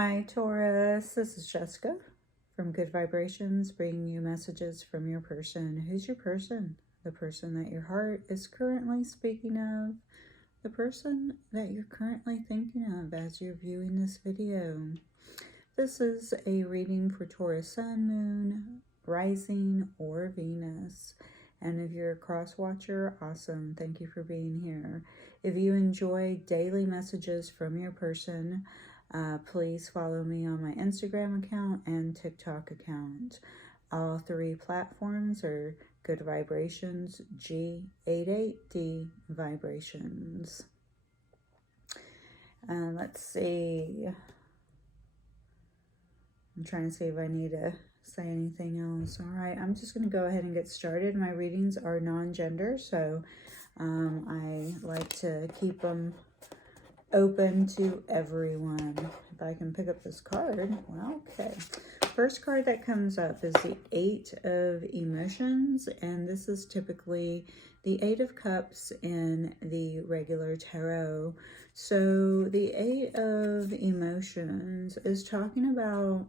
Hi Taurus, this is Jessica from Good Vibrations, bringing you messages from your person. Who's your person? The person that your heart is currently speaking of, the person that you're currently thinking of as you're viewing this video. This is a reading for Taurus Sun, Moon, Rising, or Venus. And if you're a cross watcher, awesome. Thank you for being here. If you enjoy daily messages from your person, please follow me on my Instagram account and TikTok account. All three platforms are Good Vibrations G88D Vibrations. Let's see. I'm trying to see if I need to say anything else. All right, I'm just going to go ahead and get started. My readings are non-gender, so I like to keep them open to everyone. If I can pick up this card, well, okay. First card that comes up is the Eight of Emotions, and this is typically the Eight of Cups in the regular tarot. So the Eight of Emotions is talking about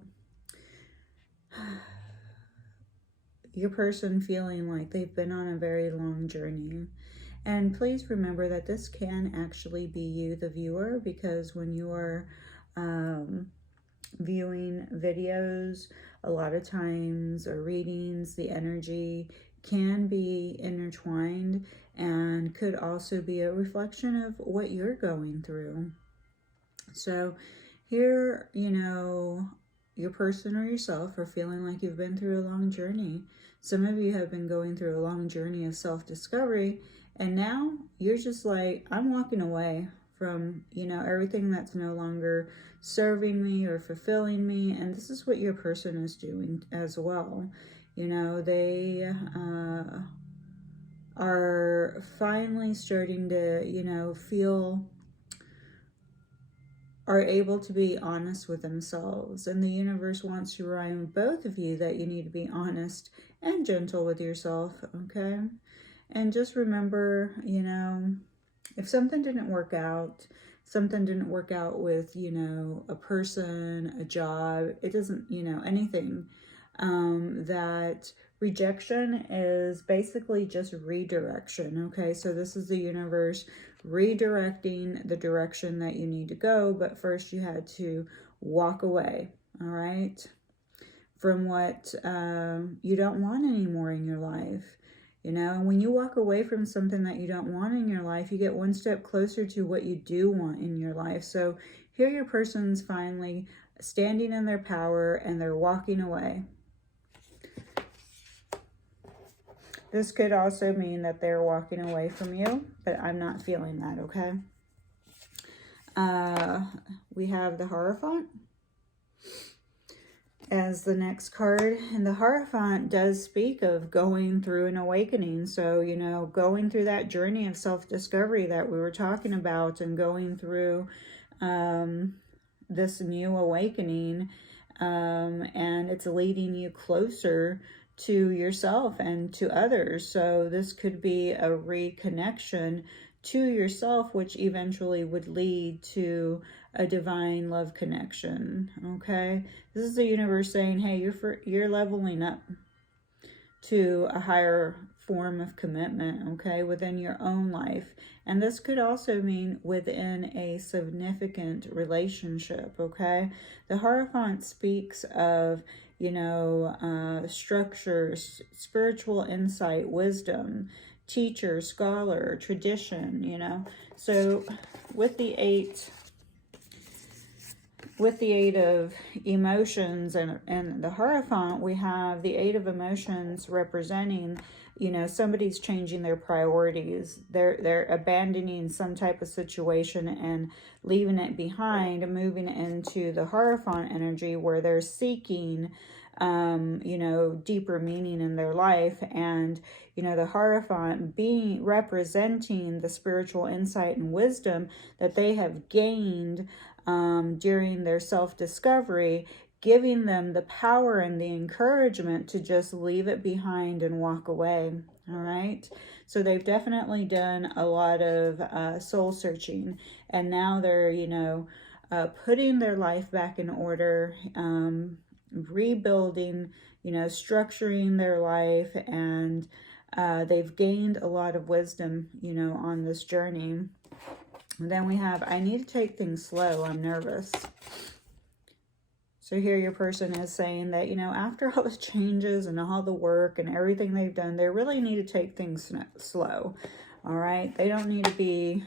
your person feeling like they've been on a very long journey. And please remember that this can actually be you, the viewer, because when you are viewing videos, a lot of times, or readings, the energy can be intertwined and could also be a reflection of what you're going through. So here, you know, your person or yourself are feeling like you've been through a long journey. Some of you have been going through a long journey of self-discovery, and now you're just like, I'm walking away from, you know, everything that's no longer serving me or fulfilling me. And this is what your person is doing as well. You know, they are finally starting to, you know, are able to be honest with themselves. And the universe wants to remind both of you that you need to be honest and gentle with yourself, okay? And just remember, you know, if something didn't work out with, you know, a person, a job, it doesn't, you know, anything, that rejection is basically just redirection, okay? So this is the universe redirecting the direction that you need to go, but first you had to walk away, all right, from what you don't want anymore in your life. You know, and when you walk away from something that you don't want in your life, you get one step closer to what you do want in your life. So here your person's finally standing in their power and they're walking away. This could also mean that they're walking away from you, but I'm not feeling that, okay? We have the Hierophant as the next card, and the Hierophant does speak of going through an awakening. So, you know, going through that journey of self-discovery that we were talking about, and going through this new awakening, and it's leading you closer to yourself and to others. So this could be a reconnection to yourself, which eventually would lead to a divine love connection, okay? This is the universe saying, hey, you're leveling up to a higher form of commitment, okay, within your own life. And this could also mean within a significant relationship, okay? The Hierophant speaks of, you know, structures, spiritual insight, wisdom, teacher, scholar, tradition, you know. So with the eight of emotions and the Hierophant, we have the Eight of Emotions representing, you know, somebody's changing their priorities. They're abandoning some type of situation and leaving it behind and moving into the Hierophant energy, where they're seeking, you know, deeper meaning in their life. And, you know, the Hierophant representing the spiritual insight and wisdom that they have gained during their self-discovery, giving them the power and the encouragement to just leave it behind and walk away. All right. So they've definitely done a lot of soul searching, and now they're, you know, putting their life back in order, rebuilding, structuring their life, and they've gained a lot of wisdom, on this journey. And then we have, I need to take things slow. I'm nervous. So here your person is saying that, after all the changes and all the work and everything they've done, they really need to take things slow. All right. They don't need to be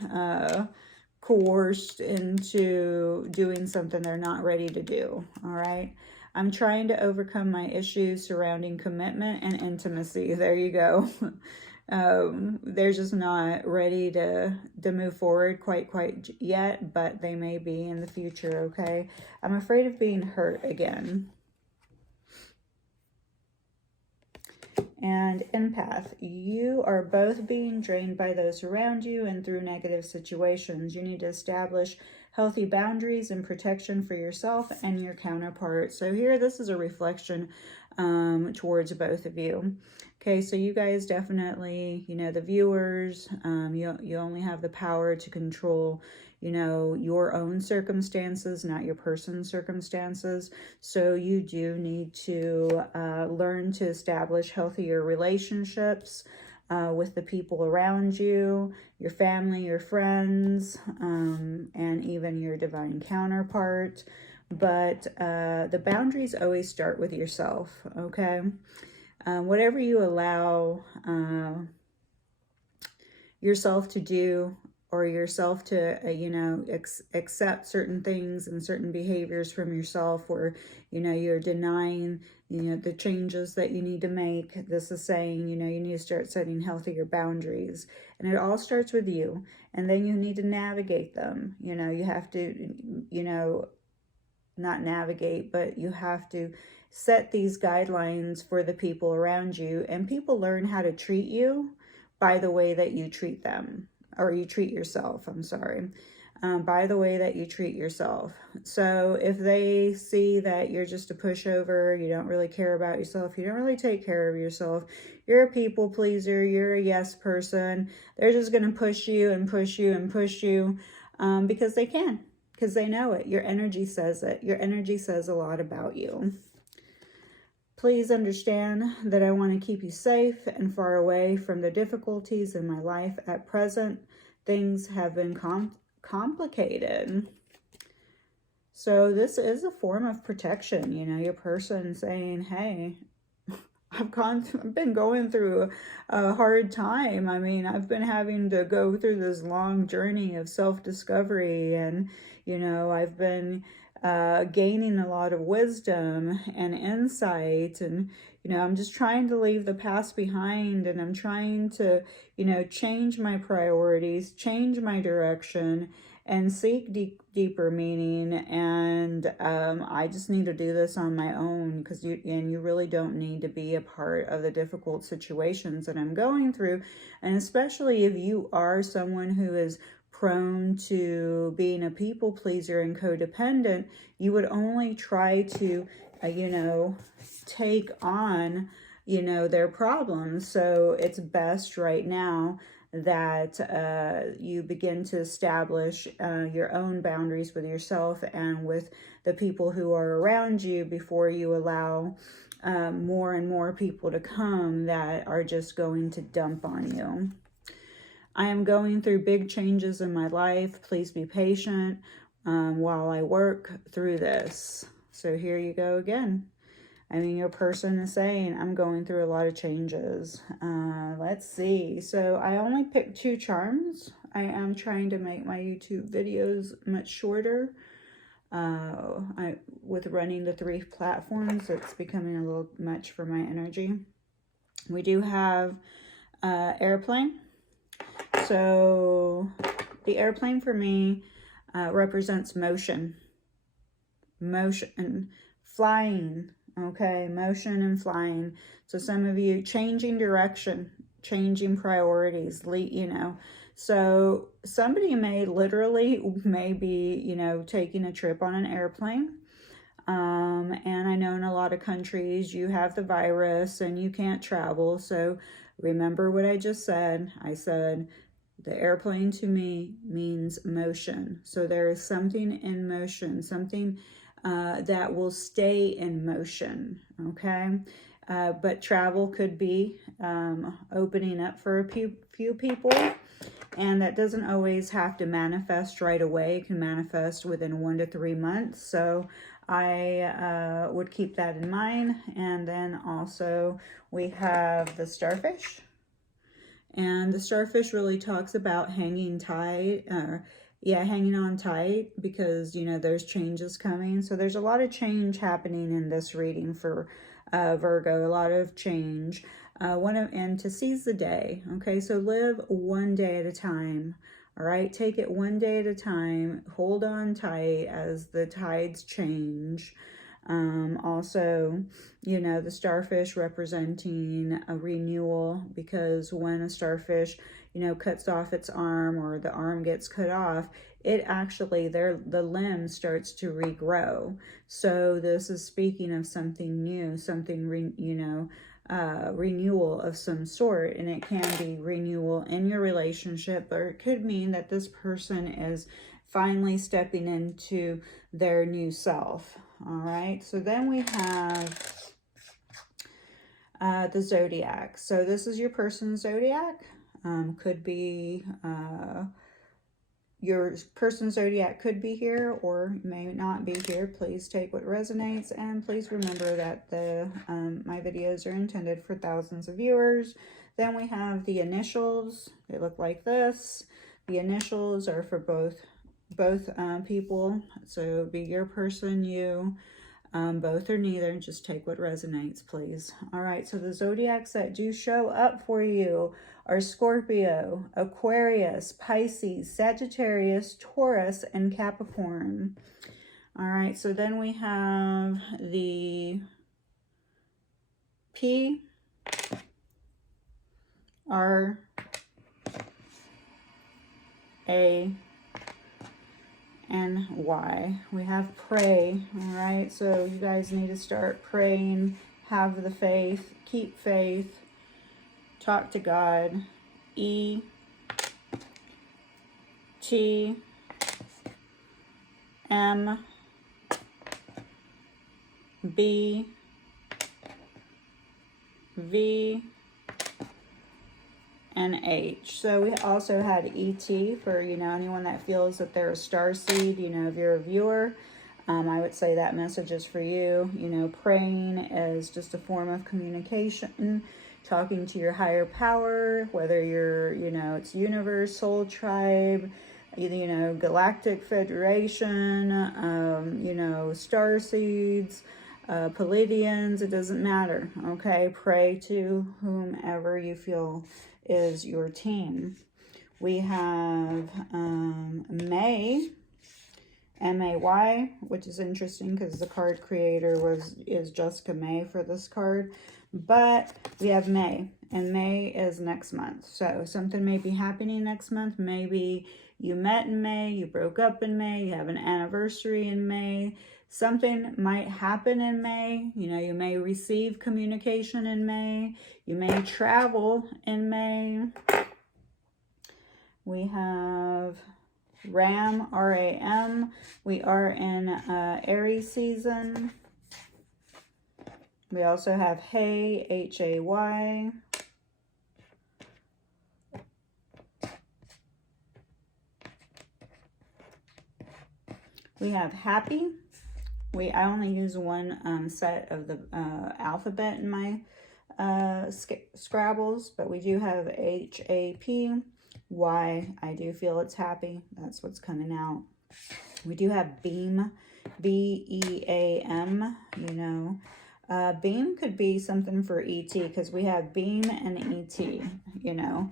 coerced into doing something they're not ready to do. All right. I'm trying to overcome my issues surrounding commitment and intimacy. There you go. They're just not ready to move forward quite yet, but they may be in the future, okay? I'm afraid of being hurt again. And empath, you are both being drained by those around you and through negative situations. You need to establish healthy boundaries and protection for yourself and your counterpart. So here, this is a reflection towards both of you. Okay, so you guys definitely, the viewers, you only have the power to control, your own circumstances, not your person's circumstances. So you do need to learn to establish healthier relationships with the people around you, your family, your friends, and even your divine counterpart. But the boundaries always start with yourself, okay? Whatever you allow yourself to do, or yourself to, accept certain things and certain behaviors from yourself, or, you're denying, the changes that you need to make. This is saying, you need to start setting healthier boundaries. And it all starts with you. And then you need to navigate them. You have to, not navigate, but you have to set these guidelines for the people around you, and people learn how to treat you by the way that you treat them, or you treat yourself, I'm sorry, by the way that you treat yourself. So if they see that you're just a pushover, you don't really care about yourself, you don't really take care of yourself, you're a people pleaser, you're a yes person, they're just going to push you and push you and push you because they can, because they know it. Your energy says it. Your energy says a lot about you. Please understand that I want to keep you safe and far away from the difficulties in my life at present. Things have been complicated. So this is a form of protection. Your person saying, hey, I've been going through a hard time. I mean, I've been having to go through this long journey of self-discovery, and, I've been gaining a lot of wisdom and insight, and I'm just trying to leave the past behind, and I'm trying to change my priorities, change my direction, and seek deeper meaning. And I just need to do this on my own, because you really don't need to be a part of the difficult situations that I'm going through. And especially if you are someone who is prone to being a people pleaser and codependent, you would only try to, take on, their problems. So it's best right now that you begin to establish your own boundaries with yourself and with the people who are around you before you allow more and more people to come that are just going to dump on you. I am going through big changes in my life. Please be patient while I work through this. So here you go again. I mean, your person is saying, I'm going through a lot of changes. Let's see. So I only picked 2 charms. I am trying to make my YouTube videos much shorter. With running the 3 platforms, it's becoming a little much for my energy. We do have airplane. So the airplane for me represents motion, flying, okay, motion and flying. So some of you changing direction, changing priorities, so somebody may be, taking a trip on an airplane. And I know in a lot of countries you have the virus and you can't travel. So remember what I just said. I said, The airplane to me means motion. So there is something in motion, something that will stay in motion, okay? But travel could be opening up for a few people. And that doesn't always have to manifest right away. It can manifest within 1 to 3 months. So I would keep that in mind. And then also we have the starfish. And the starfish really talks about hanging tight. Hanging on tight, because, you know, there's changes coming. So there's a lot of change happening in this reading for Virgo. A lot of change. And to seize the day. Okay, so live one day at a time. All right, take it one day at a time. Hold on tight as the tides change. Also, you know, the starfish representing a renewal, because when a starfish, you know, cuts off its arm, or the arm gets cut off, it actually, the limb starts to regrow. So this is speaking of something new, something, renewal of some sort. And it can be renewal in your relationship, or it could mean that this person is finally stepping into their new self. All right, so then we have the zodiac. So this is your person's zodiac. Could be your person's zodiac could be here or may not be here. Please take what resonates, and please remember that the my videos are intended for thousands of viewers. Then we have the initials. They look like this. The initials are for both people. So be your person, you, both or neither. Just take what resonates, please. All right, so the zodiacs that do show up for you are Scorpio, Aquarius, Pisces, Sagittarius, Taurus, and Capricorn. All right, so then we have the P, R, A, and Y. We have pray. All right, so you guys need to start praying. Have the faith. Keep faith. Talk to God. E, T, M, B, V, and H. So we also had ET for, you know, anyone that feels that they're a starseed. You know, if you're a viewer, I would say that message is for you. You know, praying is just a form of communication, talking to your higher power, whether you're, you know, it's universe, soul tribe, you know, galactic federation, you know, starseeds, Palladians, it doesn't matter. Okay, pray to whomever you feel is your team. We have May, M-A-Y, which is interesting because the card creator is Jessica May for this card. But we have May, and May is next month. So something may be happening next month. Maybe you met in May, you broke up in May, you have an anniversary in May. Something might happen in May. You know, you may receive communication in May. You may travel in May. We have Ram, R-A-M. We are in Aries season. We also have Hay, H-A-Y. We have Happy. I only use one set of the alphabet in my Scrabbles, but we do have H-A-P-Y. I do feel it's happy. That's what's coming out. We do have Beam, B-E-A-M, you know. Beam could be something for E.T. because we have Beam and E.T., you know.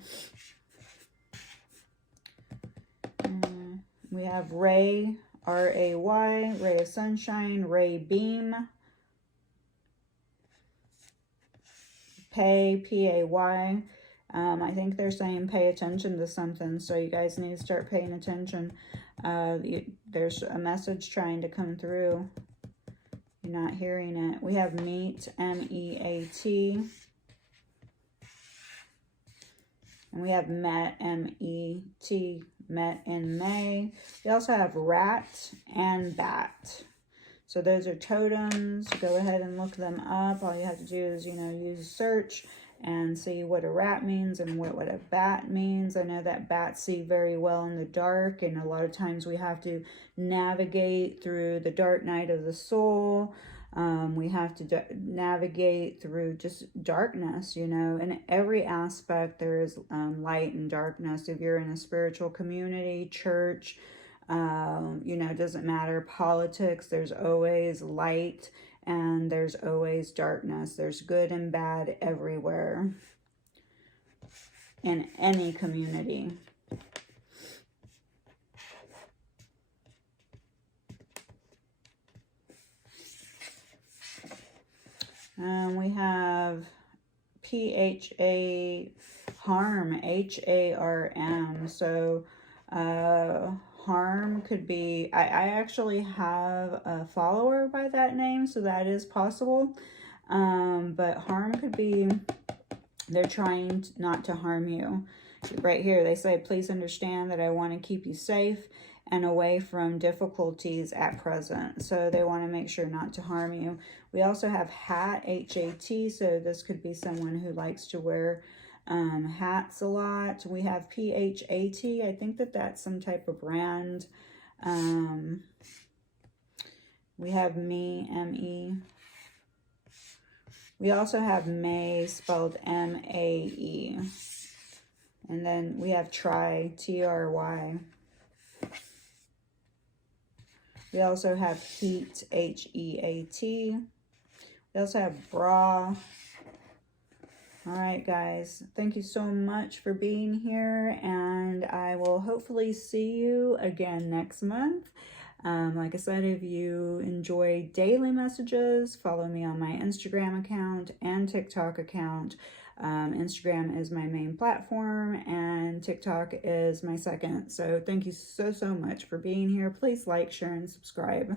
We have Ray, R-A-Y, ray of sunshine, ray beam. Pay, P-A-Y. I think they're saying pay attention to something, so you guys need to start paying attention. There's a message trying to come through. You're not hearing it. We have meet, M-E-A-T. And we have Met, M-E-T, Met in May. We also have Rat and Bat. So those are totems. Go ahead and look them up. All you have to do is, use search and see what a rat means and what a bat means. I know that bats see very well in the dark, and a lot of times we have to navigate through the dark night of the soul. We have to navigate through just darkness, in every aspect there is light and darkness. If you're in a spiritual community, church, it doesn't matter, politics, there's always light and there's always darkness. There's good and bad everywhere in any community. We have P-H-A, harm, H-A-R-M. So harm could be, I actually have a follower by that name, so that is possible. But harm could be they're trying not to harm you. Right here, they say, please understand that I want to keep you safe and away from difficulties at present. So they want to make sure not to harm you. We also have hat, H-A-T. So this could be someone who likes to wear hats a lot. We have P-H-A-T. I think that's some type of brand. We have me, M-E. We also have May, spelled M-A-E. And then we have try, T-R-Y. We also have heat, H-E-A-T. We also have bra. All right, guys, thank you so much for being here, and I will hopefully see you again next month. Like I said, if you enjoy daily messages, follow me on my Instagram account and TikTok account. Instagram is my main platform and TikTok is my second. So thank you so much for being here. Please like, share, and subscribe.